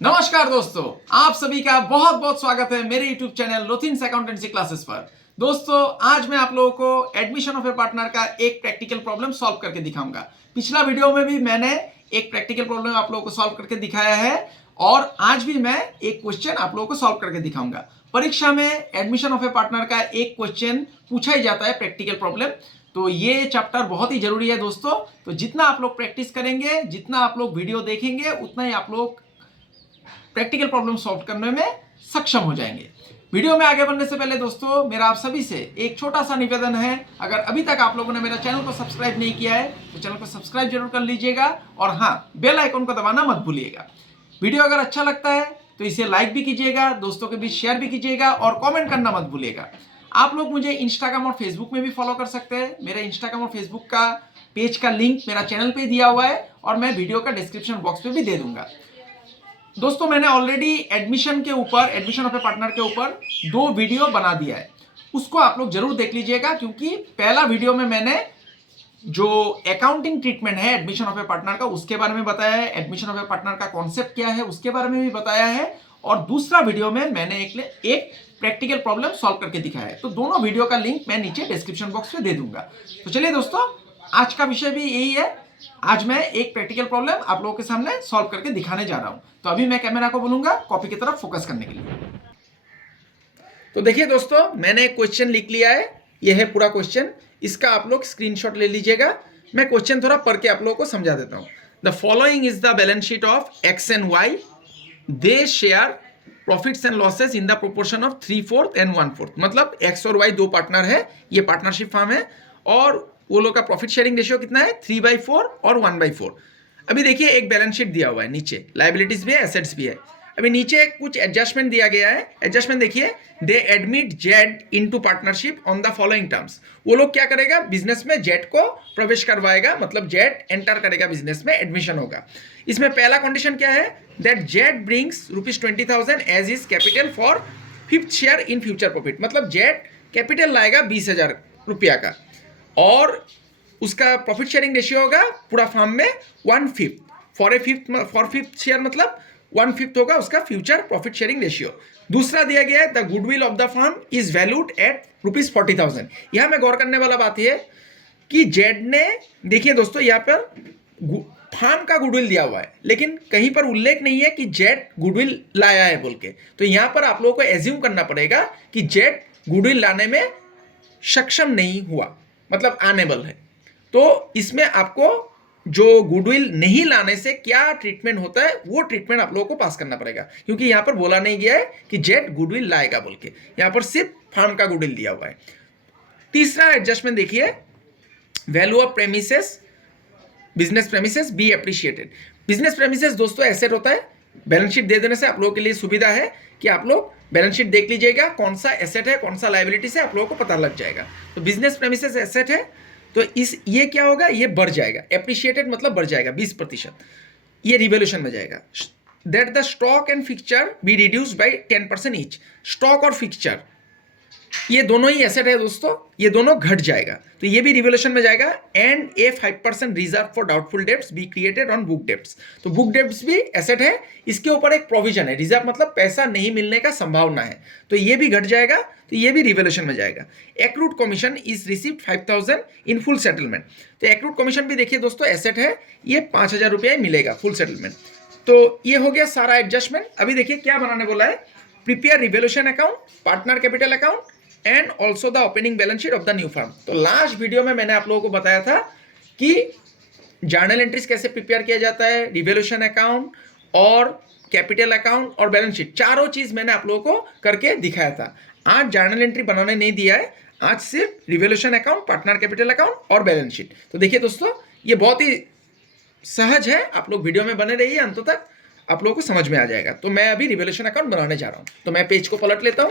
नमस्कार दोस्तों, आप सभी का बहुत बहुत स्वागत है मेरे YouTube चैनल लोथिन्स अकाउंटेंसी क्लासेस पर। दोस्तों, आज मैं आप लोगों को एडमिशन ऑफ ए पार्टनर का एक प्रैक्टिकल प्रॉब्लम सॉल्व करके दिखाऊंगा। पिछला वीडियो में भी मैंने एक प्रैक्टिकल प्रॉब्लम आप लोगों को सॉल्व करके दिखाया है और आज भी मैं एक क्वेश्चन आप लोगों को सॉल्व करके दिखाऊंगा। परीक्षा में एडमिशन ऑफ ए पार्टनर का एक क्वेश्चन पूछा ही जाता है प्रैक्टिकल प्रॉब्लम, तो ये चैप्टर बहुत ही जरूरी है दोस्तों। तो जितना आप लोग प्रैक्टिस करेंगे, जितना आप लोग वीडियो देखेंगे, उतना ही आप लोग प्रैक्टिकल प्रॉब्लम सॉल्व करने में सक्षम हो जाएंगे। वीडियो में आगे बढ़ने से पहले दोस्तों, मेरा आप सभी से एक छोटा सा निवेदन है। अगर अभी तक आप लोगों ने मेरा चैनल को सब्सक्राइब नहीं किया है तो चैनल को सब्सक्राइब जरूर कर लीजिएगा और हाँ, बेल आइकन को दबाना मत भूलिएगा। वीडियो अगर अच्छा लगता है तो इसे लाइक भी कीजिएगा, दोस्तों के बीच शेयर भी कीजिएगा और कॉमेंट करना मत भूलिएगा। आप लोग मुझे इंस्टाग्राम और फेसबुक में भी फॉलो कर सकते हैं। मेरे इंस्टाग्राम और फेसबुक का पेज का लिंक मेरा चैनल पे दिया हुआ है और मैं वीडियो का डिस्क्रिप्शन बॉक्स में भी दे दूंगा। दोस्तों, मैंने ऑलरेडी एडमिशन के ऊपर, एडमिशन ऑफ ए पार्टनर के ऊपर 2 वीडियो बना दिया है, उसको आप लोग जरूर देख लीजिएगा। क्योंकि पहला वीडियो में मैंने जो अकाउंटिंग ट्रीटमेंट है एडमिशन ऑफ ए पार्टनर का उसके बारे में बताया है, एडमिशन ऑफ ए पार्टनर का कॉन्सेप्ट क्या है उसके बारे में भी बताया है, और दूसरा वीडियो में मैंने एक प्रैक्टिकल प्रॉब्लम सॉल्व करके दिखाया है। तो दोनों वीडियो का लिंक मैं नीचे डिस्क्रिप्शन बॉक्स में दे दूंगा। तो चलिए दोस्तों, आज का विषय भी यही है। आज मैं एक प्रैक्टिकल प्रॉब्लम आप लोगों के सामने सॉल्व करके दिखाने जा रहा हूं। तो अभी मैं कैमरा को बोलूंगा कॉपी की तरफ फोकस करने के लिए। तो देखिए दोस्तों, मैंने एक क्वेश्चन लिख लिया है। यह है पूरा क्वेश्चन, इसका आप लोग स्क्रीनशॉट ले लीजिएगा। मैं क्वेश्चन थोड़ा पढ़ के आप लोगों को समझा देता हूं। The following is the balance sheet of X and Y. They share profits and losses in the proportion of 3/4 and 1/4। मतलब एक्स और वाई दो पार्टनर है, ये पार्टनरशिप फर्म है और वो लोग का प्रॉफिट शेयरिंग रेशियो कितना है, 3/4 और 1/4। अभी देखिए एक बैलेंस शीट दिया हुआ है, नीचे लाइबिलिटीज भी है, एसेट्स भी है। अभी नीचे कुछ एडजस्टमेंट दिया गया है। एडजस्टमेंट देखिए, दे admit Z into partnership on the following terms. वो लोग क्या करेगा, बिजनेस में जेड को प्रवेश करवाएगा, मतलब जेड एंटर करेगा बिजनेस में, एडमिशन होगा। इसमें पहला कंडीशन क्या है, that Z brings ₹20,000 as is capital for 5th share in future profit. मतलब जेड कैपिटल लाएगा 20,000 रुपया का और उसका प्रॉफिट शेयरिंग रेशियो होगा पूरा फर्म में 1/5 फॉर 5th शेयर, मतलब 1/5 होगा उसका फ्यूचर प्रॉफिट शेयरिंग रेशियो। दूसरा दिया गया है, the goodwill of the firm is valued at ₹40,000। यहां में गौर करने वाला बात यह कि जेड ने, देखिए दोस्तों, यहां पर फर्म का गुडविल दिया हुआ है लेकिन कहीं पर उल्लेख नहीं है कि जेड गुडविल लाया है बोल के। तो यहां पर आप लोगों को एज्यूम करना पड़ेगा कि जेड गुडविल लाने में सक्षम नहीं हुआ, मतलब अनेबल है। तो इसमें आपको जो गुडविल नहीं लाने से क्या ट्रीटमेंट होता है वो ट्रीटमेंट आप लोगों को पास करना पड़ेगा, क्योंकि यहां पर बोला नहीं गया है कि जेड गुडविल लाएगा बोल के, यहां पर सिर्फ फर्म का गुडविल दिया हुआ है। तीसरा एडजस्टमेंट देखिए, value of premises, business premises B appreciated. Business premises दोस्तों एसेट होता है। बैलेंस शीट दे देने से आप लोगों के लिए सुविधा है कि आप लोग बैलेंस शीट देख लीजिएगा, कौन सा एसेट है कौन सा लायबिलिटी है, आप लोगों को पता लग जाएगा। तो बिजनेस प्रेमिसेस एसेट है, तो ये क्या होगा, ये बढ़ जाएगा। एप्रिशिएटेड मतलब बढ़ जाएगा 20%, ये रिवोल्यूशन में जाएगा। That the stock and fixture be reduce by 10% each. Stock और फिक्सचर ये दोनों ही एसेट है दोस्तों, ये दोनों घट जाएगा, तो ये भी रिवोल्यूशन में जाएगा। And A 5% reserve for doubtful debts be created on book debts. तो बुक डेब्ट्स भी एसेट है, इसके ऊपर एक प्रोविजन है, रिजर्व मतलब पैसा नहीं मिलने का संभावना है, तो ये भी घट जाएगा, तो ये भी रिवोल्यूशन में जाएगा। Accrued commission is received 5,000 in full settlement. तो एक्रूड कमीशन भी देखिए दोस्तों एसेट है, ये 5,000 रुपया मिलेगा फुल सेटलमेंट। तो ये हो गया सारा एडजस्टमेंट। अभी देखिए क्या बनाने बोला है, prepare revolution account, partner capital account and also the opening balance sheet of the new firm. तो लास्ट वीडियो में मैंने आप लोगों को बताया था कि जर्नल एंट्रीज कैसे प्रिपेयर किया जाता है, रिवोल्यूशन अकाउंट और कैपिटल अकाउंट और बैलेंस शीट, चारों चीज मैंने आप लोगों को करके दिखाया था। आज जर्नल एंट्री बनाने नहीं दिया है, आज सिर्फ revolution account, partner capital account और बैलेंस शीट। तो देखिए दोस्तों, ये बहुत ही सहज है, आप लोग वीडियो में बने रहिए, अंत तक आप लोगों को समझ में आ जाएगा। तो मैं अभी रिवोल्यूशन अकाउंट बनाने जा रहा हूं, तो मैं पेज को पलट लेता हूं।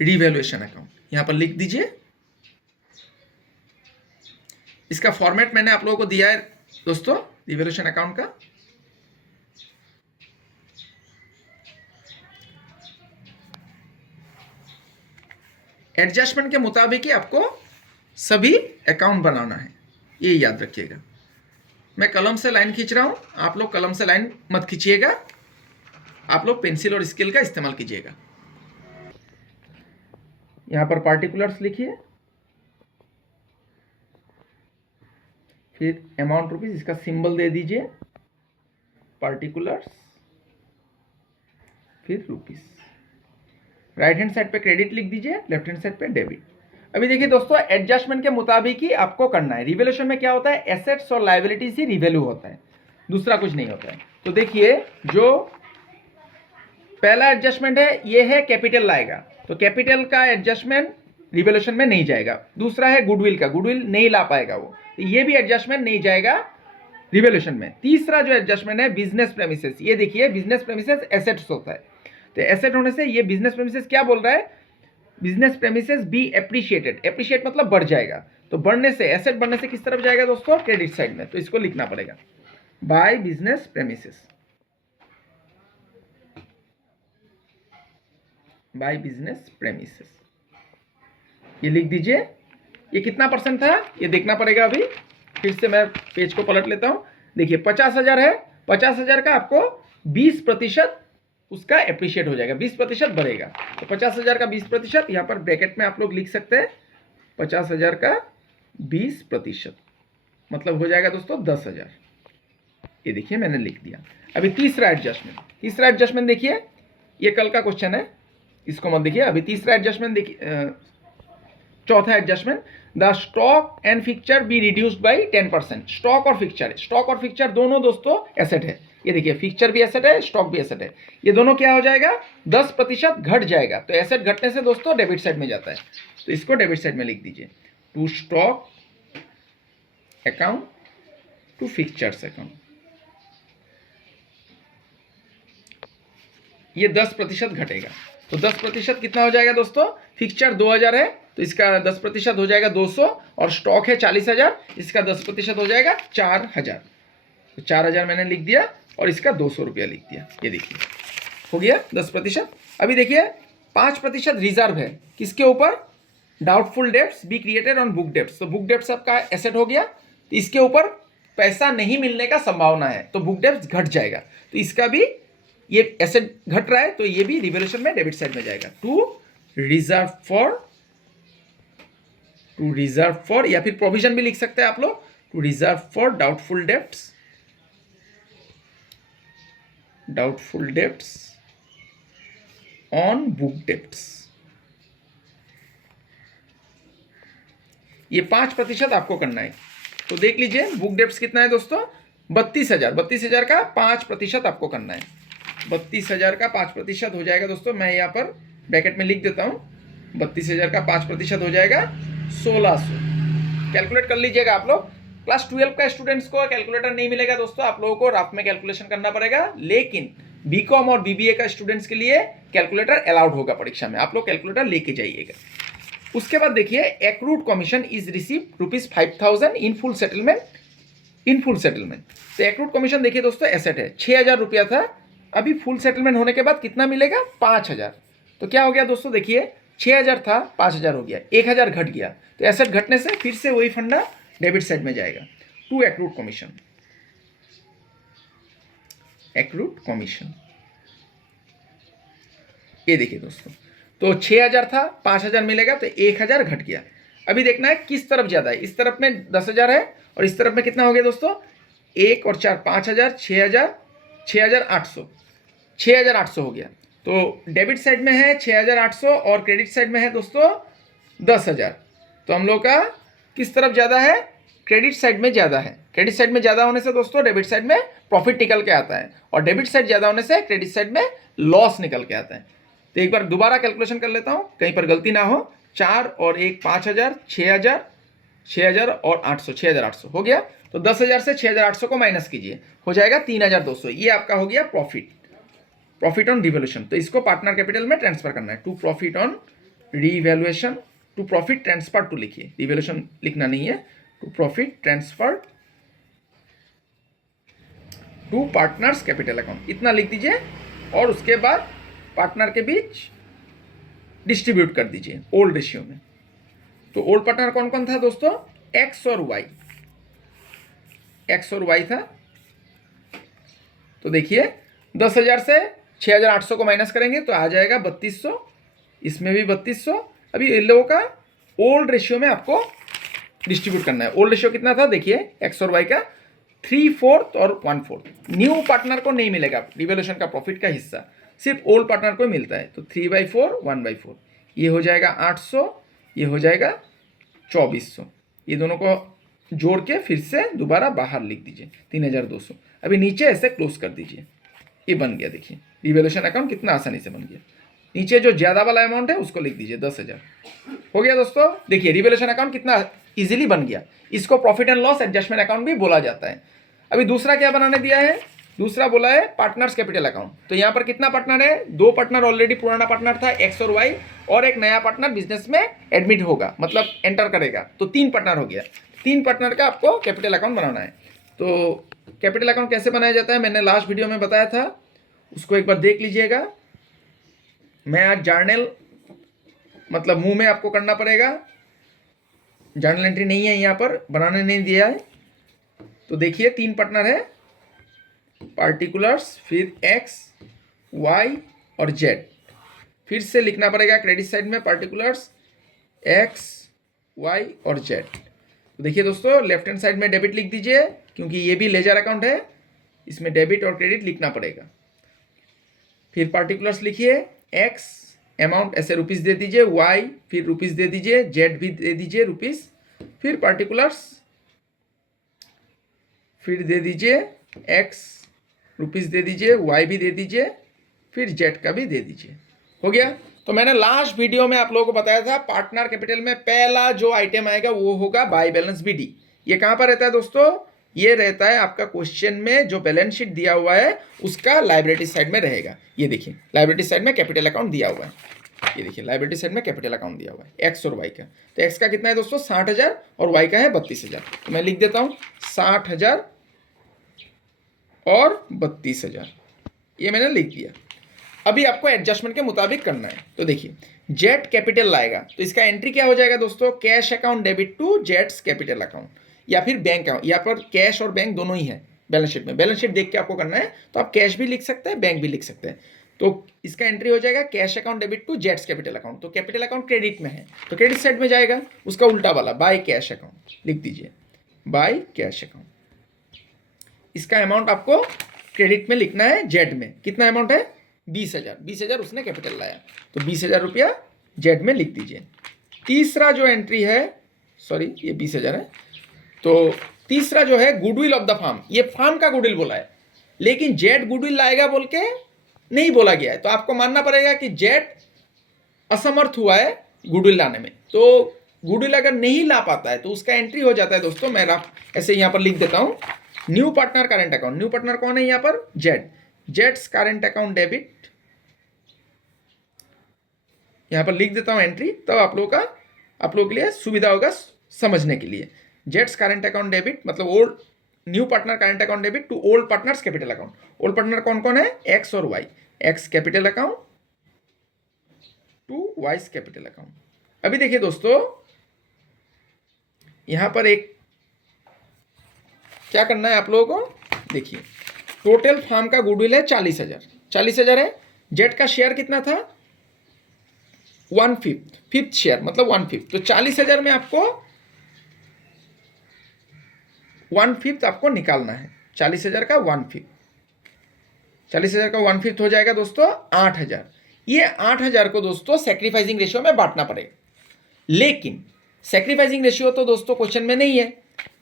रिवैल्यूएशन अकाउंट यहां पर लिख दीजिए। इसका फॉर्मेट मैंने आप लोगों को दिया है दोस्तों, रिवैल्यूएशन अकाउंट का। एडजस्टमेंट के मुताबिक ही आपको सभी अकाउंट बनाना है, ये याद रखिएगा। मैं कलम से लाइन खींच रहा हूँ, आप लोग कलम से लाइन मत खींचिएगा, आप लोग पेंसिल और स्केल का इस्तेमाल कीजिएगा। यहाँ पर पार्टिकुलर्स लिखिए, फिर अमाउंट रुपीज, इसका सिंबल दे दीजिए, पार्टिकुलर्स, फिर रुपीज। राइट हैंड साइड पे क्रेडिट लिख दीजिए, लेफ्ट हैंड साइड पे डेबिट। अभी देखिए दोस्तों, एडजस्टमेंट के मुताबिक ही आपको करना है। रिवैल्यूएशन में क्या होता है, एसेट्स और लायबिलिटीज ही रिवैल्यू होता है, दूसरा कुछ नहीं होता है। तो देखिए, जो पहला एडजस्टमेंट है ये है कैपिटल लाएगा, तो कैपिटल का एडजस्टमेंट रिवैल्यूएशन में नहीं जाएगा। दूसरा है गुडविल का, गुडविल नहीं ला पाएगा वो, तो ये भी एडजस्टमेंट नहीं जाएगा रिवैल्यूएशन में। तीसरा जो एडजस्टमेंट है बिजनेस प्रेमिसेस, ये देखिए बिजनेस प्रेमिसेस एसेट्स होता है, तो एसेट होने से ये बिजनेस प्रेमिसेस क्या बोल रहा है, business premises B appreciated, appreciate मतलब बढ़ जाएगा, तो बढ़ने से, एसेट बढ़ने से किस तरफ जाएगा दोस्तों, क्रेडिट साइड में, तो इसको लिखना पड़ेगा by business premises, by business premises, ये लिख दीजिए। ये कितना परसेंट था ये देखना पड़ेगा। अभी फिर से मैं पेज को पलट लेता हूं, देखिए 50,000 है, 50,000 का आपको 20% उसका एप्रिशिएट हो जाएगा, 20% बढ़ेगा, तो 50,000 का 20%, यहाँ पर ब्रैकेट में आप लोग लिख सकते हैं 50,000 का 20% मतलब हो जाएगा दोस्तों 10,000। ये देखिए मैंने लिख दिया। अभी तीसरा एडजस्टमेंट देखिए, ये कल का क्वेश्चन है, इसको मत देखिए। अभी तीसरा एडजस्टमेंट देखिए, चौथा adjustment, the stock and fixture be reduced by 10%। Stock और फिक्चर दोनों दोस्तों एसेट है, ये देखिए फिक्चर भी एसेट है, स्टॉक भी एसेट है, ये दोनों क्या हो जाएगा 10% घट जाएगा, तो एसेट घटने से दोस्तों डेबिट साइड में जाता है, तो इसको डेबिट साइड में लिख दीजिए, to stock account to fixtures account. ये 10% घटेगा, तो 10% कितना हो जाएगा दोस्तों, फिक्चर 2,000 है तो इसका 10% हो जाएगा 200, और स्टॉक है 40,000, इसका 10% हो जाएगा 4,000, तो 4,000 मैंने लिख दिया और इसका 200 रुपया लिख दिया। ये देखिए हो गया 10%। अभी देखिए 5% रिजर्व है, किसके ऊपर, doubtful debts be created on book debts, तो बुक डेब्ट्स आपका एसेट हो गया, तो इसके ऊपर पैसा नहीं मिलने का संभावना है, तो बुक डेब्ट्स घट जाएगा, तो इसका भी, ये एसेट घट रहा है तो ये भी रिवैल्यूएशन में डेबिट साइड में जाएगा, टू रिजर्व फॉर, या फिर प्रोविजन भी लिख सकते हैं आप लोग, to reserve for doubtful debts on book debts. ये 5% आपको करना है, तो देख लीजिए बुक डेब्ट्स कितना है दोस्तों, 32,000 का 5% आपको करना है, 32,000 का 5% हो जाएगा दोस्तों, मैं यहाँ पर ब्रैकेट में लिख देता हूँ, 32,000 का 5% हो जाएगा 1,600। कैलकुलेट कर लीजिएगा आप लोग। क्लास 12 का स्टूडेंट्स को कैलकुलेटर नहीं मिलेगा दोस्तों, आप लोगों को रात में कैलकुलेशन करना पड़ेगा, लेकिन बीकॉम और बीबीए का स्टूडेंट्स के लिए कैलकुलेटर अलाउड होगा परीक्षा में, आप लोग कैलकुलेटर लेके जाइएगा। उसके बाद देखिए, accrued commission is receive ₹5,000 in full settlement, तो एक्रूड कमीशन देखिए दोस्तों एसेट है, 6,000 रुपया था, अभी फुल सेटलमेंट होने के बाद कितना मिलेगा 5,000, तो क्या हो गया दोस्तों, देखिए 6,000 था 5,000 हो गया, 1,000 घट गया, तो एसेट घटने से फिर से वही फंडा डेबिट साइड में जाएगा, टू एक्रूड कमीशन। ये देखिए दोस्तों, तो 6,000 था 5,000 मिलेगा, तो 1,000 घट गया। अभी देखना है किस तरफ ज्यादा है, इस तरफ में 10,000 है और इस तरफ में कितना हो गया दोस्तों, 1 और 4 5,000, 6,800 हो गया, तो डेबिट साइड में है 6,800 और क्रेडिट साइड में है दोस्तों 10,000, तो हम लोग का किस तरफ ज़्यादा है, क्रेडिट साइड में ज़्यादा है। क्रेडिट साइड में ज़्यादा होने से दोस्तों डेबिट साइड में प्रॉफिट निकल के आता है, और डेबिट साइड ज़्यादा होने से क्रेडिट साइड में लॉस निकल के आता है। तो एक बार दोबारा कैलकुलेशन कर लेता हूँ, कहीं पर गलती ना हो, 4 और 1 5,000, 6,000 और 800, 6,800 हो गया, तो 10,000 से 6,800 को माइनस कीजिए, हो जाएगा 3,200, ये आपका हो गया प्रॉफिट ऑन रिवैल्यूएशन। तो इसको पार्टनर कैपिटल में ट्रांसफर करना है, to profit on revaluation, to profit transfer to लिखिए, रिवैल्यूएशन लिखना नहीं है, to profit transfer to partners capital account, इतना लिख दीजिए, और उसके बाद पार्टनर के बीच डिस्ट्रीब्यूट कर दीजिए ओल्ड रेशियो में। तो ओल्ड पार्टनर कौन कौन था दोस्तों? एक्स और वाई, एक्स और वाई था। तो देखिए 10,000 से 6,800 को माइनस करेंगे तो आ जाएगा 3200, इसमें भी 3200। अभी इन लोगों का ओल्ड रेशियो में आपको डिस्ट्रीब्यूट करना है। ओल्ड रेशियो कितना था देखिए, एक्स और वाई का 3/4 और 1/4। न्यू पार्टनर को नहीं मिलेगा रिवोल्यूशन का प्रॉफिट का हिस्सा, सिर्फ ओल्ड पार्टनर को मिलता है। तो 3/4 1/4, ये हो जाएगा 800, ये हो जाएगा 2400। ये दोनों को जोड़ के फिर से दोबारा बाहर लिख दीजिए 3200। अभी नीचे ऐसे क्लोज कर दीजिए, ये बन गया। देखिए रिवोल्यूशन अकाउंट कितना आसानी से बन गया। नीचे जो ज़्यादा वाला अमाउंट है उसको लिख दीजिए 10,000। हो गया दोस्तों। देखिए रिवोल्यूशन अकाउंट कितना इजीली बन गया। इसको profit and loss adjustment account भी बोला जाता है। अभी दूसरा क्या बनाने दिया है? दूसरा बोला है पार्टनर्स कैपिटल अकाउंट। तो यहाँ पर कितना पार्टनर है? 2 पार्टनर ऑलरेडी पुराना पार्टनर था एक्स और वाई, और एक नया पार्टनर बिजनेस में एडमिट होगा, मतलब एंटर करेगा। तो 3 पार्टनर हो गया। 3 पार्टनर का आपको कैपिटल अकाउंट बनाना है। तो कैपिटल अकाउंट कैसे बनाया जाता है मैंने लास्ट वीडियो में बताया था, उसको एक बार देख लीजिएगा। मैं आज जर्नल मतलब मुंह में आपको करना पड़ेगा, जर्नल एंट्री नहीं है यहाँ पर, बनाने नहीं दिया है। तो देखिए 3 पार्टनर है, पार्टिकुलर्स, फिर एक्स, वाई और जेड। फिर से लिखना पड़ेगा क्रेडिट साइड में पार्टिकुलर्स, एक्स, वाई और जेड। तो देखिए दोस्तों लेफ्ट हैंड साइड में डेबिट लिख दीजिए, क्योंकि ये भी लेजर अकाउंट है, इसमें डेबिट और क्रेडिट लिखना पड़ेगा। फिर पार्टिकुलर्स लिखिए, एक्स अमाउंट ऐसे रुपीस दे दीजिए, वाई फिर रुपीस दे दीजिए, जेड भी दे दीजिए रुपीस, फिर पार्टिकुलर्स फिर दे दीजिए, एक्स रुपीस दे दीजिए, वाई भी दे दीजिए, फिर जेड का भी दे दीजिए। हो गया। तो मैंने लास्ट वीडियो में आप लोगों को बताया था पार्टनर कैपिटल में पहला जो आइटम आएगा वो होगा बाय बैलेंस बीडी। ये कहाँ पर रहता है दोस्तों? ये रहता है आपका क्वेश्चन में जो बैलेंस शीट दिया हुआ है उसका लायबिलिटी साइड में रहेगा। ये देखिए लायबिलिटी साइड में कैपिटल अकाउंट दिया हुआ है, ये देखिए लायबिलिटी साइड में कैपिटल अकाउंट दिया हुआ है एक्स और वाई का। तो एक्स का कितना है दोस्तों? 60,000 और वाई का है 32,000। तो मैं लिख देता हूँ 60,000 और 32,000, ये मैंने लिख दिया। अभी आपको एडजस्टमेंट के मुताबिक करना है। तो देखिए जेड कैपिटल लाएगा तो इसका एंट्री क्या हो जाएगा दोस्तों? कैश अकाउंट डेबिट टू जेड्स कैपिटल अकाउंट, या फिर बैंक अकाउंट। यहाँ पर कैश और बैंक दोनों ही है बैलेंस शीट में। बैलेंस शीट देख के आपको करना है, तो आप कैश भी लिख सकते हैं, बैंक भी लिख सकते हैं। तो इसका एंट्री हो जाएगा कैश अकाउंट डेबिट टू जेड्स कैपिटल अकाउंट। तो कैपिटल अकाउंट क्रेडिट में है तो क्रेडिट साइड में जाएगा, उसका उल्टा वाला बाय कैश अकाउंट लिख दीजिए, बाय कैश अकाउंट। इसका अमाउंट आपको क्रेडिट में लिखना है, जेड में कितना अमाउंट है? 20,000। 20,000 उसने कैपिटल लाया, तो 20,000 रुपया जेड में लिख दीजिए। तीसरा जो एंट्री है, सॉरी ये 20,000 है, तो तीसरा जो है गुडविल ऑफ द फार्म। ये फार्म का गुडविल बोला है, लेकिन जेड गुडविल लाएगा बोल के नहीं बोला गया है। तो आपको मानना पड़ेगा कि जेड असमर्थ हुआ है गुडविल लाने में। तो गुडविल अगर नहीं ला पाता है तो उसका एंट्री हो जाता है दोस्तों, मैं ऐसे यहाँ पर लिख देता हूँ, new partner current account. New partner कौन है यहाँ पर? Z. Jades current account debit, यहाँ पर लिख देता हूँ एंट्री, तब आप लोगों के लिए सुविधा होगा समझने के लिए। जेड्स करेंट अकाउंट डेबिट मतलब old new partner current account debit to old partners capital account. Old partner कौन कौन है? एक्स और Y. X capital account to Y's capital account. अभी देखिए दोस्तों यहां पर एक क्या करना है आप लोगों को, देखिए टोटल फार्म का गुडविल है 40,000। 40,000 है। जेड का शेयर कितना था? 1/5, फिफ्थ शेयर मतलब 1/5। तो 40,000 में आपको 1/5 आपको निकालना है। 40,000 का 1/5, 40,000 का 1/5 हो जाएगा दोस्तों 8,000। ये 8,000 को दोस्तों सेक्रीफाइसिंग रेशियो में बांटना पड़ेगा, लेकिन सेक्रीफाइसिंग रेशियो तो दोस्तों क्वेश्चन में नहीं है।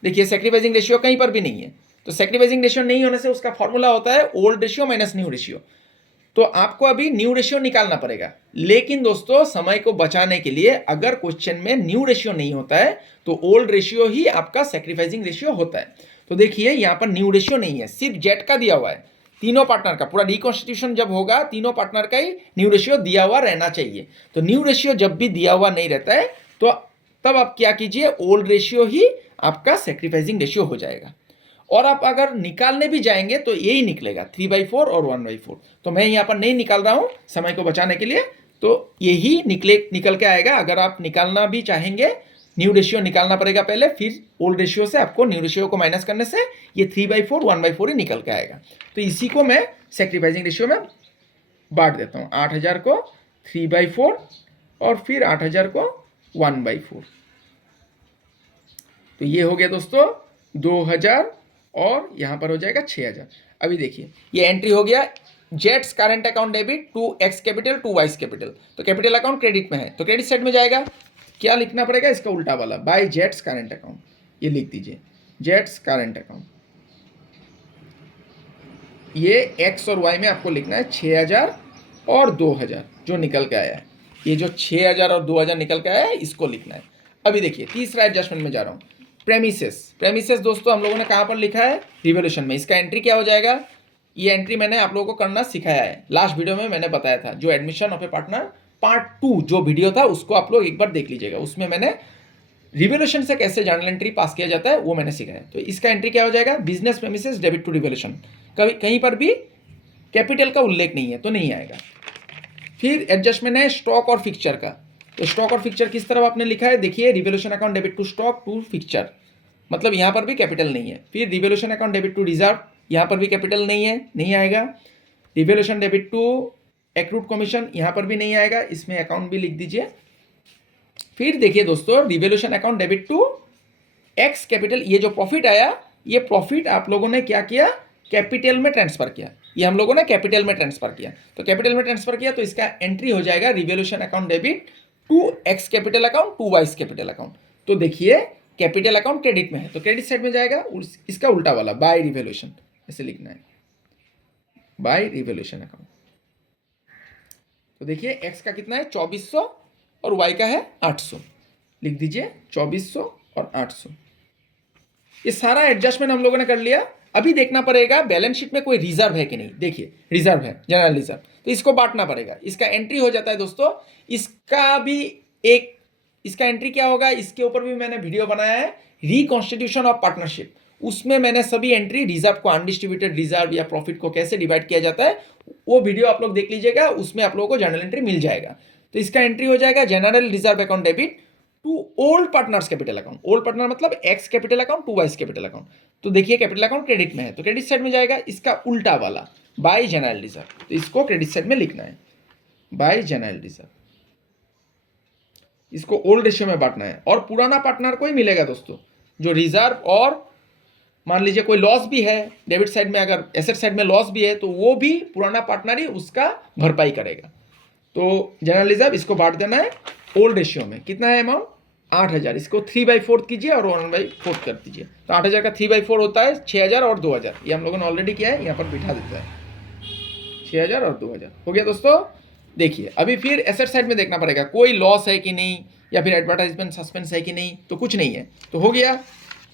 देखिए सेक्रीफाइसिंग रेशियो कहीं पर भी नहीं है। तो सेक्रीफाइसिंग रेशियो नहीं होने से उसका फॉर्मूला होता है old ratio minus new ratio. तो आपको अभी न्यू रेशियो निकालना पड़ेगा, लेकिन दोस्तों समय को बचाने के लिए अगर क्वेश्चन में न्यू रेशियो नहीं होता है तो ओल्ड रेशियो ही आपका सेक्रीफाइसिंग रेशियो होता है। तो देखिए यहाँ पर न्यू रेशियो नहीं है, सिर्फ जेड का दिया हुआ है। तीनों पार्टनर का पूरा रिकॉन्स्टिट्यूशन जब होगा तीनों पार्टनर का ही न्यू रेशियो दिया हुआ रहना चाहिए। तो न्यू रेशियो जब भी दिया हुआ नहीं रहता है तो तब आप क्या कीजिए, ओल्ड रेशियो ही आपका सेक्रीफाइसिंग रेशियो हो जाएगा। और आप अगर निकालने भी जाएंगे तो यही निकलेगा 3/4 और 1/4। तो मैं यहाँ पर नहीं निकाल रहा हूँ समय को बचाने के लिए, तो यही निकल के आएगा। अगर आप निकालना भी चाहेंगे न्यू रेशियो निकालना पड़ेगा पहले, फिर ओल्ड रेशियो से आपको न्यू रेशियो को माइनस करने से ये 3/4 1/4 ही निकल के आएगा। तो इसी को मैं सेक्रीफाइसिंग रेशियो में बांट देता हूँ, 8,000 को 3/4 और फिर 8,000 को 1/4। तो ये हो गया दोस्तों 2,000 और यहाँ पर हो जाएगा 6,000। अभी देखिए ये एंट्री हो गया, जेट्स current account debit to X capital to Y's capital. तो कैपिटल अकाउंट क्रेडिट में है तो क्रेडिट साइड में जाएगा, क्या लिखना पड़ेगा इसका उल्टा वाला, बाय जेट्स करंट अकाउंट। ये लिख दीजिए जेट्स करंट अकाउंट। ये एक्स और वाई में आपको लिखना है 6,000 और 2,000 जो निकल के आया है। ये जो 6,000 और 2,000 निकल के आया है इसको लिखना है। अभी देखिए तीसरा एडजस्टमेंट में जा रहा हूँ, प्रेमिसेस दोस्तों हम लोगों ने कहाँ पर लिखा है, रिवोल्यूशन में। इसका एंट्री क्या हो जाएगा, ये एंट्री मैंने आप लोगों को करना सिखाया है, लास्ट वीडियो में मैंने बताया था। जो admission of A partner part 2 जो वीडियो था उसको आप लोग एक बार देख लीजिएगा, उसमें मैंने रिवोल्यूशन से कैसे जर्नल एंट्री पास किया जाता है वो मैंने सिखाया। तो इसका एंट्री क्या हो जाएगा, business premises debit to revolution. कहीं पर भी कैपिटल का उल्लेख नहीं है तो नहीं आएगा। फिर एडजस्टमेंट है स्टॉक और फिक्चर का। तो स्टॉक और फिक्चर किस तरह आपने लिखा है, देखिए revaluation account debit to stock to fixture, मतलब यहाँ पर भी कैपिटल नहीं है। फिर revaluation account debit to reserve, यहाँ पर भी कैपिटल नहीं है, नहीं आएगा। Revaluation debit to accrued commission, यहाँ पर भी नहीं आएगा, इसमें अकाउंट भी लिख दीजिए। फिर देखिए दोस्तों revaluation account debit to X capital, ये जो प्रॉफिट आया ये प्रॉफिट आप लोगों ने क्या किया, कैपिटल में ट्रांसफर किया। ये हम लोगों ने कैपिटल में ट्रांसफर किया, तो कैपिटल में ट्रांसफर किया तो इसका एंट्री हो जाएगा revaluation account debit to X capital account to Y's capital account. तो देखिए कैपिटल अकाउंट क्रेडिट में है तो क्रेडिट साइड में जाएगा, इसका उल्टा वाला बाय रिवोल्यूशन ऐसे लिखना है, बाय रिवोल्यूशन अकाउंट। तो देखिए एक्स का कितना है 2400 और वाई का है 800, लिख दीजिए 2400 और 800। ये सारा एडजस्टमेंट हम लोगों ने कर लिया। अभी देखना पड़ेगा बैलेंस शीट में कोई रिजर्व है कि नहीं। देखिए रिजर्व है, जनरल रिजर्व, तो इसको बांटना पड़ेगा। इसका एंट्री हो जाता है दोस्तों, इसका भी एक, इसका एंट्री क्या होगा, इसके ऊपर भी मैंने वीडियो बनाया है, रिकॉन्स्टिट्यूशन ऑफ पार्टनरशिप। उसमें मैंने सभी एंट्री रिजर्व को, अनडिस्ट्रीब्यूटेड रिजर्व या प्रॉफिट को कैसे डिवाइड किया जाता है वो वीडियो आप लोग देख लीजिएगा, उसमें आप लोगों को जनरल एंट्री मिल जाएगा। तो इसका एंट्री हो जाएगा general reserve account debit to old partners capital account. Old partner मतलब X capital account to Y's capital account. तो देखिए कैपिटल अकाउंट क्रेडिट में है तो क्रेडिट साइड में जाएगा, इसका उल्टा वाला बाय जनरल रिजर्व, तो इसको क्रेडिट साइड में लिखना है बाय जनरल रिजर्व। इसको ओल्ड रेशियो में बांटना है और पुराना पार्टनर को ही मिलेगा दोस्तों जो रिजर्व, और मान लीजिए कोई लॉस भी है डेबिट साइड में, अगर एसेट साइड में लॉस भी है तो वो भी पुराना पार्टनर ही उसका भरपाई करेगा। तो जनरल रिजर्व इसको बांट देना है ओल्ड रेशियो में। कितना है अमाउंट 8,000, इसको 3/4 कीजिए और 1/4 कर दीजिए। तो 8,000 का 3/4 होता है 6,000 और 2,000, ये हम लोगों ने ऑलरेडी किया है, यहाँ पर बिठा देता है 6,000 और 2,000 हो गया दोस्तों। देखिए अभी फिर एसेट साइड में देखना पड़ेगा कोई लॉस है कि नहीं, या फिर एडवर्टाइजमेंट सस्पेंस है कि नहीं, तो कुछ नहीं है तो हो गया।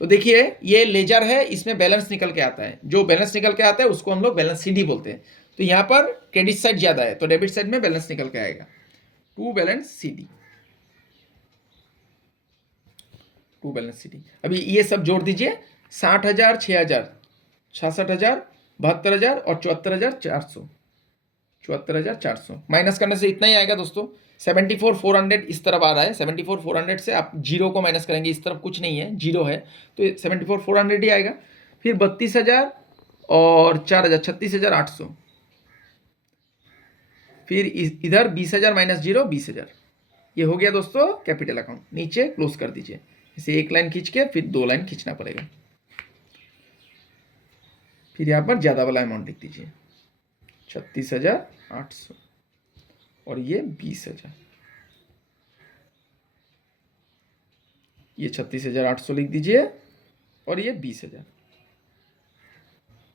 तो देखिए ये लेजर है, इसमें बैलेंस निकल के आता है, जो बैलेंस निकल के आता है उसको हम लोग बैलेंस सीडी बोलते हैं। तो यहाँ पर क्रेडिट साइड ज़्यादा है तो डेबिट साइड में बैलेंस निकल के आएगा to balance CD, to balance CD. अभी ये सब जोड़ दीजिए 60,000, 6,000, 66,000, 72,000 और 74,400, 74,400 माइनस करने से इतना ही आएगा दोस्तों। 74,400 इस तरफ आ रहा है, 74,400 से आप जीरो को माइनस करेंगे, इस तरफ कुछ नहीं है जीरो है तो 74,400 ही आएगा। फिर 32,000 और 4,000 36,800, फिर इधर 20,000 माइनस जीरो 20,000। ये हो गया दोस्तों कैपिटल अकाउंट। नीचे क्लोज कर दीजिए, इसे एक लाइन खींच के फिर 2 लाइन खींचना पड़ेगा। फिर यहाँ पर ज़्यादा वाला अमाउंट लिख दीजिए 36,800 और ये 20,000, ये 36,800 लिख दीजिए और ये 20,000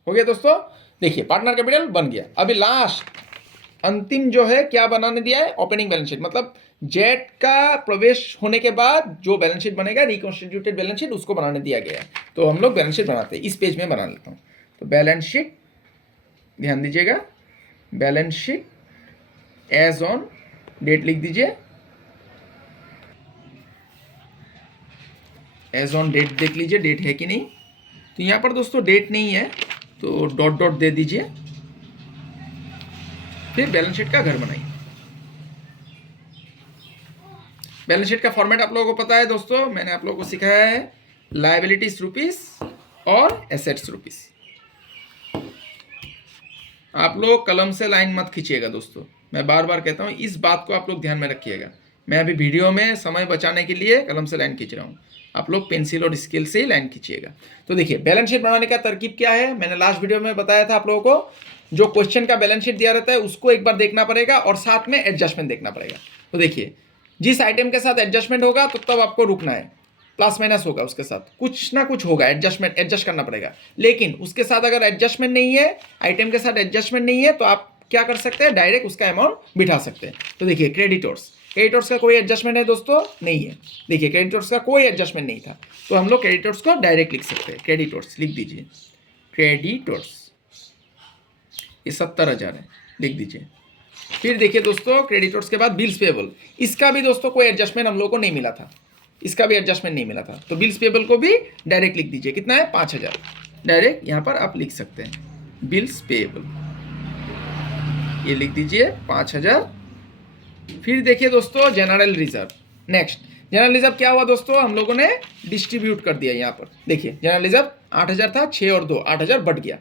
हो गया दोस्तों। देखिए पार्टनर कैपिटल बन गया। अभी लास्ट अंतिम जो है क्या बनाने दिया है, ओपनिंग बैलेंस शीट, मतलब जेट का प्रवेश होने के बाद जो बैलेंस शीट बनेगा रिकॉन्स्टिट्यूटेड बैलेंस शीट, उसको बनाने दिया गया है। तो हम लोग बैलेंस शीट बनाते हैं, इस पेज में बना लेता हूँ। तो बैलेंस शीट ध्यान दीजिएगा, balance sheet as on date लिख दीजिए, एज ऑन डेट देख लीजिए डेट है कि नहीं। तो यहाँ पर दोस्तों डेट नहीं है तो डॉट डॉट दे दीजिए, फिर बैलेंस शीट का घर बनाइए। बैलेंस शीट का फॉर्मेट आप लोगों को पता है दोस्तों, मैंने आप लोगों को सिखाया है लायबिलिटीज रुपीस और एसेट्स रुपीस। आप लोग कलम से लाइन मत खींचिएगा दोस्तों, मैं बार बार कहता हूँ, इस बात को आप लोग ध्यान में रखिएगा। मैं अभी वीडियो में समय बचाने के लिए कलम से लाइन खींच रहा हूँ, आप लोग पेंसिल और स्केल से ही लाइन खींचिएगा। तो देखिए बैलेंस शीट बनाने का तरकीब क्या है, मैंने लास्ट वीडियो में बताया था आप लोगों को, जो क्वेश्चन का बैलेंस शीट दिया रहता है उसको एक बार देखना पड़ेगा और साथ में एडजस्टमेंट देखना पड़ेगा। तो देखिए जिस आइटम के साथ एडजस्टमेंट होगा तो तब आपको रुकना है, प्लस माइनस होगा, उसके साथ कुछ ना कुछ होगा, एडजस्ट करना पड़ेगा। लेकिन उसके साथ अगर एडजस्टमेंट नहीं है, आइटम के साथ एडजस्टमेंट नहीं है, तो आप क्या कर सकते हैं, डायरेक्ट उसका अमाउंट बिठा सकते हैं। तो देखिए क्रेडिटर्स का कोई एडजस्टमेंट है दोस्तों, नहीं है। देखिए क्रेडिटर्स का कोई एडजस्टमेंट नहीं था, तो हम लोग क्रेडिटर्स को डायरेक्ट लिख सकते हैं। क्रेडिटर्स लिख दीजिए, क्रेडिटर्स ये 70,000 है, लिख दीजिए। फिर देखिए दोस्तों क्रेडिटर्स के बाद बिल्स पेबल, इसका भी दोस्तों कोई एडजस्टमेंट हम लोग को नहीं मिला था, इसका भी एडजस्टमेंट नहीं मिला था, तो बिल्स पेबल को भी डायरेक्ट लिख दीजिए। कितना है, 5,000, डायरेक्ट यहाँ पर आप लिख सकते हैं बिल्स पेबल, ये लिख दीजिए 5,000। फिर देखिए दोस्तों general reserve, next general reserve क्या हुआ दोस्तों, हम लोगों ने डिस्ट्रीब्यूट कर दिया। यहाँ पर देखिए जनरल रिजर्व 8,000 था, 6 और 2 8,000 बढ़ गया,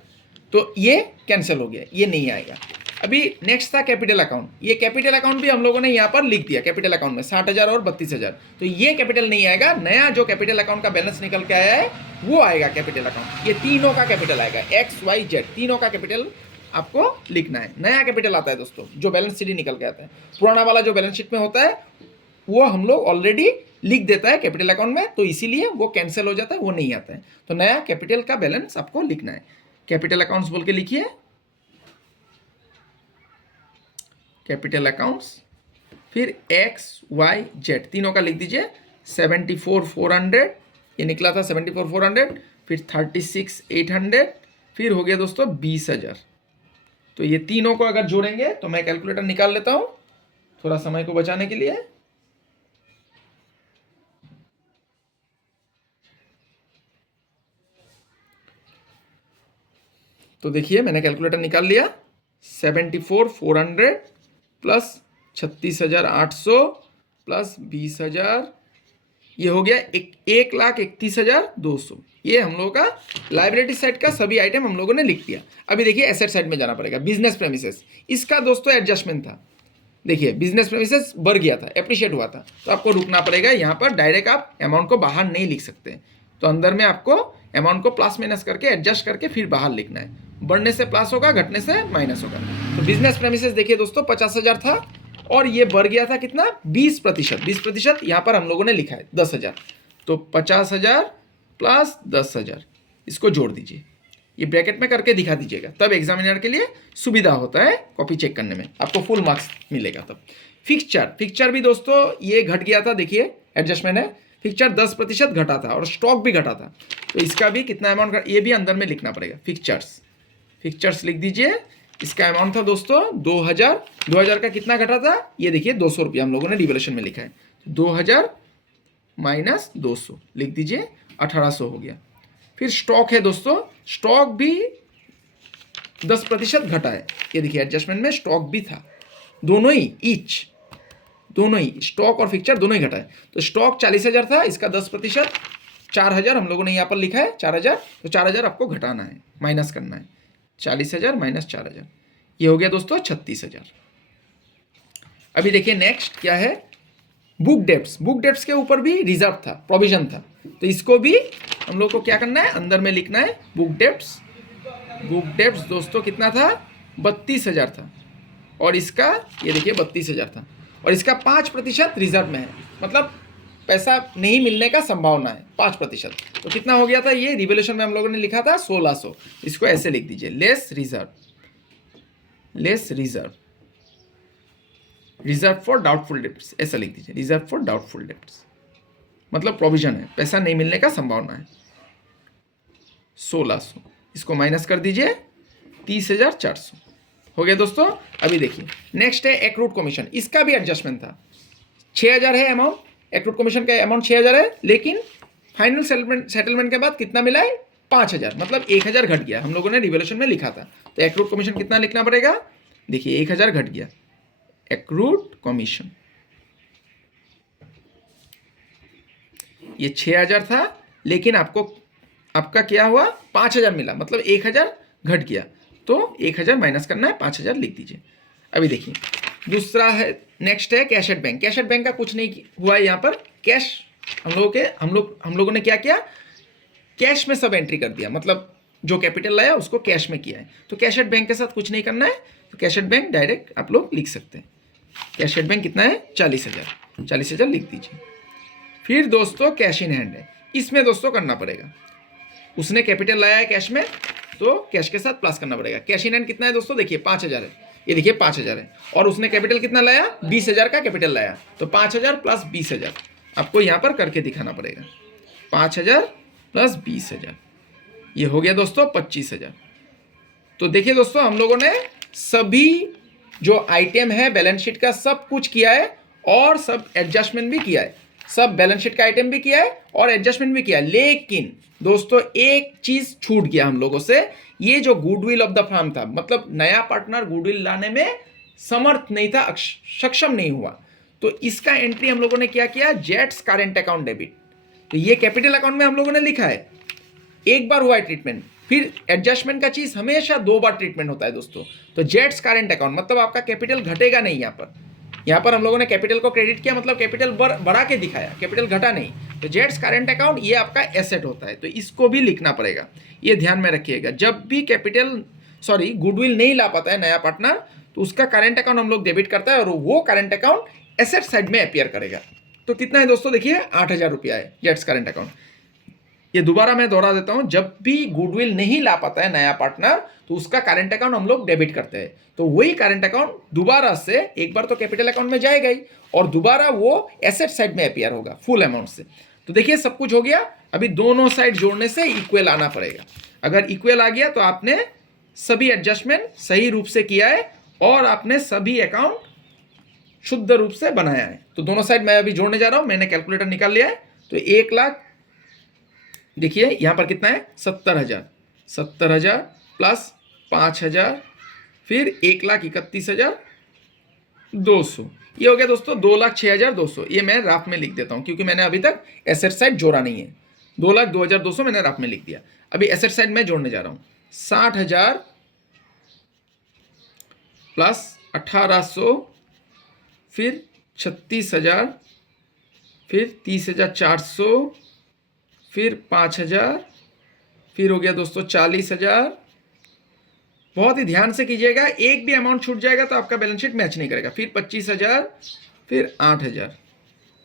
तो ये कैंसिल हो गया, ये नहीं आएगा। अभी नेक्स्ट था कैपिटल अकाउंट, ये कैपिटल अकाउंट भी हम लोगों ने यहाँ पर लिख दिया, कैपिटल अकाउंट में 60,000 और 32,000, तो ये कैपिटल नहीं आएगा। नया जो कैपिटल अकाउंट का बैलेंस निकल के आया है वो आएगा कैपिटल अकाउंट, ये तीनों का कैपिटल आएगा, XYZ तीनों का कैपिटल आपको लिखना है। नया कैपिटल आता है दोस्तों जो बैलेंस शीट निकल के आता है, पुराना वाला जो बैलेंस शीट में होता है वो हम लोग ऑलरेडी लिख देता है कैपिटल अकाउंट में, तो इसीलिए वो कैंसिल हो जाता है, वो नहीं आता है। तो नया कैपिटल का बैलेंस आपको लिखना है, कैपिटल अकाउंट्स बोल के लिखिए, कैपिटल अकाउंट्स, फिर XYZ तीनों का लिख दीजिए। 74,400 ये निकला था, 74,400, फिर 36,800, फिर हो गया दोस्तों 20,000। तो ये तीनों को अगर जोड़ेंगे तो मैं कैलकुलेटर निकाल लेता हूं थोड़ा समय को बचाने के लिए। तो देखिए मैंने कैलकुलेटर निकाल लिया, 74,400 प्लस 36,800 प्लस 20,000, ये हो गया 1,31,200। ये हम लोगों का लायबिलिटी साइड का सभी आइटम हम लोगों ने लिख दिया। अभी देखिए एसेट साइड में जाना पड़ेगा। बिजनेस प्रेमिसेस, इसका दोस्तों एडजस्टमेंट था, देखिए बिजनेस प्रेमिसेस बढ़ गया था, एप्रिशिएट हुआ था, तो आपको रुकना पड़ेगा। यहाँ पर डायरेक्ट आप अमाउंट को बाहर नहीं लिख सकते, तो अंदर में आपको अमाउंट को प्लस माइनस करके एडजस्ट करके फिर बाहर लिखना है। बढ़ने से प्लस होगा, घटने से माइनस होगा। तो बिजनेस प्रेमिसेस देखिए दोस्तों 50,000 था और ये बढ़ गया था कितना, 20%। 20% यहाँ पर हम लोगों ने लिखा है 10,000, तो 50,000 प्लस 10,000 इसको जोड़ दीजिए, ये ब्रैकेट में करके दिखा दीजिएगा, तब एग्जामिनर के लिए सुविधा होता है कॉपी चेक करने में, आपको फुल मार्क्स मिलेगा तब। फिक्सचर भी दोस्तों ये घट गया था, देखिए एडजस्टमेंट है, फिक्सचर 10% घटा था और स्टॉक भी घटा था, तो इसका भी कितना अमाउंट, ये भी अंदर में लिखना पड़ेगा। फिक्सचर्स लिख दीजिए, इसका अमाउंट था दोस्तों 2,000 का कितना घटा था, ये देखिए 200 रुपया हम लोगों ने डिवैल्यूएशन में लिखा है, 2,000 माइनस 200 लिख दीजिए, 1,800 हो गया। फिर स्टॉक है दोस्तों, स्टॉक भी 10% घटा है, ये देखिए एडजस्टमेंट में स्टॉक भी था, दोनों ही स्टॉक और फिक्सचर दोनों ही घटा है। तो स्टॉक 40,000 था, इसका 10% 4,000 हम लोगों ने यहाँ पर लिखा है, 4,000, तो 4,000 आपको घटाना है, माइनस करना है, 40,000 माइनस 4,000, ये हो गया दोस्तों 36,000। अभी देखिए नेक्स्ट क्या है, बुक डेप्ट्स के ऊपर भी रिजर्व था, प्रोविजन था, तो इसको भी हम लोग को क्या करना है, अंदर में लिखना है। बुक डेप्ट्स दोस्तों कितना था, 32,000 था, और इसका ये देखिए 32,000 था, और इसका 5% रिजर्व में है, मतलब पैसा नहीं मिलने का संभावना है 5%। तो कितना हो गया था, ये रिवोल्यूशन में हम लोगों ने लिखा था 1,600, इसको ऐसे लिख दीजिए, less reserve for doubtful debts, ऐसा लिख दीजिए, रिजर्व फॉर डाउटफुल डेप्ट्स मतलब प्रोविजन है, पैसा नहीं मिलने का संभावना है, 1,600, इसको माइनस कर दीजिए, 30,400 हो गया दोस्तों। अभी देखिए नेक्स्ट है एक्रूड कमीशन, इसका भी एडजस्टमेंट था, 6,000 है अमाउंट, एक्रूड कमीशन का अमाउंट 6,000 है, लेकिन फाइनल सेटलमेंट के बाद कितना मिला है, 5,000, मतलब 1,000 घट गया, हम लोगों ने रिवोल्यूशन में लिखा था। तो एक्रूड कमीशन कितना लिखना पड़ेगा, देखिए 1,000 घट गया, एक्रूड कमीशन ये 6000 था, लेकिन आपका क्या हुआ, 5000 मिला, मतलब 1000 घट गया, तो 1000 माइनस करना है, 5000 लिख दीजिए। अभी देखिए दूसरा है, नेक्स्ट है cash at bank. Cash at bank का कुछ नहीं हुआ है, यहाँ पर कैश हम लोगों ने क्या किया, कैश में सब एंट्री कर दिया, मतलब जो कैपिटल लाया उसको कैश में किया है। तो कैश एट बैंक के साथ कुछ नहीं करना है, तो कैश एट बैंक डायरेक्ट आप लोग लिख सकते हैं। कैश एट बैंक कितना है, 40,000 लिख दीजिए। फिर दोस्तों कैश इन हैंड है, इसमें दोस्तों करना पड़ेगा, उसने कैपिटल लाया है कैश में, तो कैश के साथ प्लस करना पड़ेगा। कैश इन हैंड कितना है दोस्तों, देखिए 5000 है, ये देखिए 5000 है, और उसने कैपिटल कितना लाया, 20,000 का कैपिटल लाया, तो 5000 प्लस 20,000 आपको यहाँ पर करके दिखाना पड़ेगा। 5000 प्लस 20,000, ये हो गया दोस्तों 25,000। तो देखिए दोस्तों हम लोगों ने सभी जो आइटम है बैलेंस शीट का सब कुछ किया है, और सब एडजस्टमेंट भी किया है, सब बैलेंस शीट का आइटम भी किया है और एडजस्टमेंट भी किया है। लेकिन दोस्तों एक चीज छूट गया हम लोगों से, ये जो गुडविल ऑफ द फर्म था, मतलब नया पार्टनर गुडविल लाने में समर्थ नहीं था, सक्षम नहीं हुआ, तो इसका एंट्री हम लोगों ने क्या किया, जेट्स करेंट अकाउंट डेबिट। तो ये कैपिटल अकाउंट में हम लोगों ने लिखा है, एक बार हुआ है ट्रीटमेंट, फिर एडजस्टमेंट का चीज हमेशा 2 बार ट्रीटमेंट होता है दोस्तों। तो जेट्स करेंट अकाउंट मतलब आपका कैपिटल घटेगा नहीं, यहाँ पर हम लोगों ने कैपिटल को क्रेडिट किया, मतलब कैपिटल बढ़ा के दिखाया, कैपिटल घटा नहीं। तो जेट्स करेंट अकाउंट ये आपका एसेट होता है, तो इसको भी लिखना पड़ेगा, ये ध्यान में रखिएगा। जब भी गुडविल नहीं ला पाता है नया पार्टनर, तो उसका करेंट अकाउंट हम लोग डेबिट करता है, और वो करेंट अकाउंट एसेट साइड में अपीयर करेगा। तो कितना है दोस्तों, देखिए 8,000 रुपया है जेट्स करेंट अकाउंट। ये दोबारा मैं दोहरा देता हूं, जब भी गुडविल नहीं ला पाता है नया पार्टनर, तो उसका करंट अकाउंट हम लोग डेबिट करते हैं। तो वही करंट अकाउंट दोबारा से, एक बार तो कैपिटल अकाउंट में जाएगा ही, और दोबारा वो एसेट साइड में अपीयर होगा फुल अमाउंट से। तो देखिए सब कुछ हो गया, अभी दोनों साइड जोड़ने से इक्वल आना पड़ेगा। अगर इक्वल आ गया तो आपने सभी एडजस्टमेंट सही रूप से किया है, और आपने सभी अकाउंट शुद्ध रूप से बनाया है। तो दोनों साइड मैं अभी जोड़ने जा रहा हूं, मैंने कैलकुलेटर निकाल लिया है। तो 1 लाख, देखिए यहां पर कितना है, 70,000 प्लस 5,000, फिर 1,31,200, ये हो गया दोस्तों 2,06,200। ये मैं राफ में लिख देता हूं, क्योंकि मैंने अभी तक एसेट साइड जोड़ा नहीं है। 2,02,200 मैंने राफ में लिख दिया। अभी एसेट साइड में जोड़ने जा रहा हूं, 60,000 प्लस 1,800, फिर 36,000, फिर 30,400, फिर 5,000, फिर हो गया दोस्तों 40,000। बहुत ही ध्यान से कीजिएगा, एक भी अमाउंट छूट जाएगा तो आपका बैलेंस शीट मैच नहीं करेगा। फिर 25,000, फिर 8,000।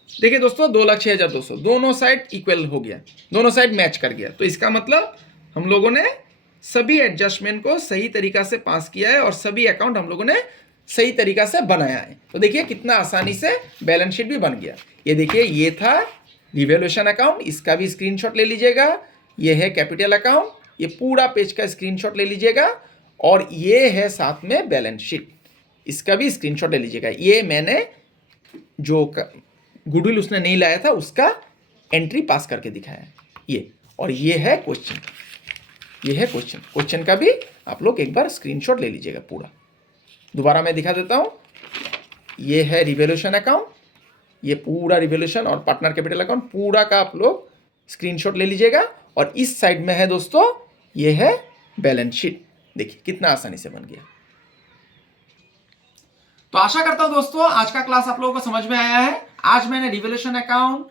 देखिए दोस्तों 2,06,200, दोनों साइड इक्वल हो गया, दोनों साइड मैच कर गया। तो इसका मतलब हम लोगों ने सभी एडजस्टमेंट को सही तरीका से पास किया है, और सभी अकाउंट हम लोगों ने सही तरीका से बनाया है। तो देखिए कितना आसानी से बैलेंस शीट भी बन गया। ये देखिए, ये था रिवैल्यूएशन अकाउंट, इसका भी स्क्रीनशॉट ले लीजिएगा। ये है कैपिटल अकाउंट, ये पूरा पेज का स्क्रीनशॉट ले लीजिएगा, और ये है साथ में बैलेंस शीट, इसका भी स्क्रीनशॉट ले लीजिएगा। ये मैंने जो गुडविल उसने नहीं लाया था उसका एंट्री पास करके दिखाया है ये, और ये है क्वेश्चन, ये है क्वेश्चन का भी आप लोग एक बार स्क्रीनशॉट ले लीजिएगा पूरा। दोबारा मैं दिखा देता हूँ, ये है रिवैल्यूएशन अकाउंट, ये पूरा रिवैल्यूएशन और पार्टनर कैपिटल अकाउंट पूरा का आप लोग स्क्रीनशॉट ले लीजिएगा, और इस साइड में है दोस्तों ये है बैलेंस शीट। देखिए कितना आसानी से बन गया। तो आशा करता हूं दोस्तों आज का क्लास आप लोगों को समझ में आया है। आज मैंने revaluation account,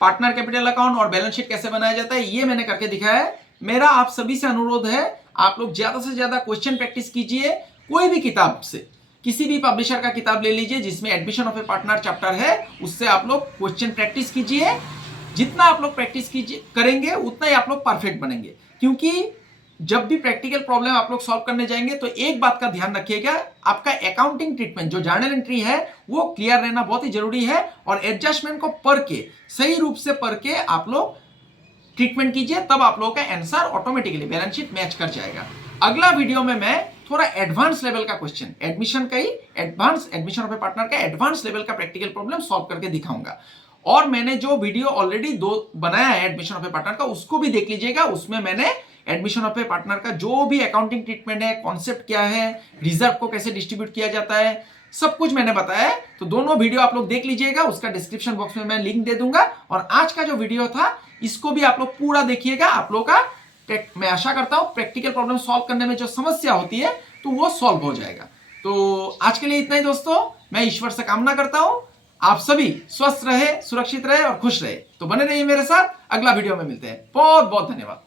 partner capital account और बैलेंस शीट कैसे बनाया जाता है ये मैंने करके दिखाया है। मेरा आप सभी से अनुरोध है, आप लोग ज्यादा से ज्यादा क्वेश्चन प्रैक्टिस कीजिए। कोई भी किताब से, किसी भी पब्लिशर का किताब ले लीजिए जिसमें admission of A partner chapter है, उससे आप लोग क्वेश्चन प्रैक्टिस कीजिए। जितना आप लोग प्रैक्टिस करेंगे उतना ही आप लोग परफेक्ट बनेंगे, क्योंकि जब भी प्रैक्टिकल प्रॉब्लम आप लोग सॉल्व करने जाएंगे तो एक बात का ध्यान रखिएगा, आपका अकाउंटिंग ट्रीटमेंट जो जर्नल एंट्री है वो क्लियर रहना बहुत ही जरूरी है, और एडजस्टमेंट को पढ़ के, सही रूप से पढ़ के आप लोग ट्रीटमेंट कीजिए, तब आप लोगों का answer automatically balance sheet match कर जाएगा। अगला वीडियो में मैं थोड़ा एडवांस लेवल का क्वेश्चन, एडमिशन का ही एडमिशन ऑफ ए पार्टनर का एडवांस लेवल का प्रैक्टिकल प्रॉब्लम सॉल्व करके दिखाऊंगा। और मैंने जो वीडियो ऑलरेडी 2 बनाया है एडमिशन ऑफ ए पार्टनर का, उसको भी देख लीजिएगा। उसमें मैंने एडमिशन ऑफ ए पार्टनर का जो भी अकाउंटिंग ट्रीटमेंट है, कॉन्सेप्ट क्या है, रिजर्व को कैसे डिस्ट्रीब्यूट किया जाता है, सब कुछ मैंने बताया है। तो दोनों वीडियो आप लोग देख लीजिएगा, उसका डिस्क्रिप्शन बॉक्स में मैं लिंक दे दूंगा। और आज का जो वीडियो था इसको भी आप लोग पूरा देखिएगा। आप लोग का मैं आशा करता हूं प्रैक्टिकल प्रॉब्लम सॉल्व करने में जो समस्या होती है तो वो सॉल्व हो जाएगा। तो आज के लिए इतना ही दोस्तों, मैं ईश्वर से कामना करता हूं आप सभी स्वस्थ रहे, सुरक्षित रहे और खुश रहे। तो बने रहिए मेरे साथ, अगला वीडियो में मिलते हैं। बहुत बहुत धन्यवाद।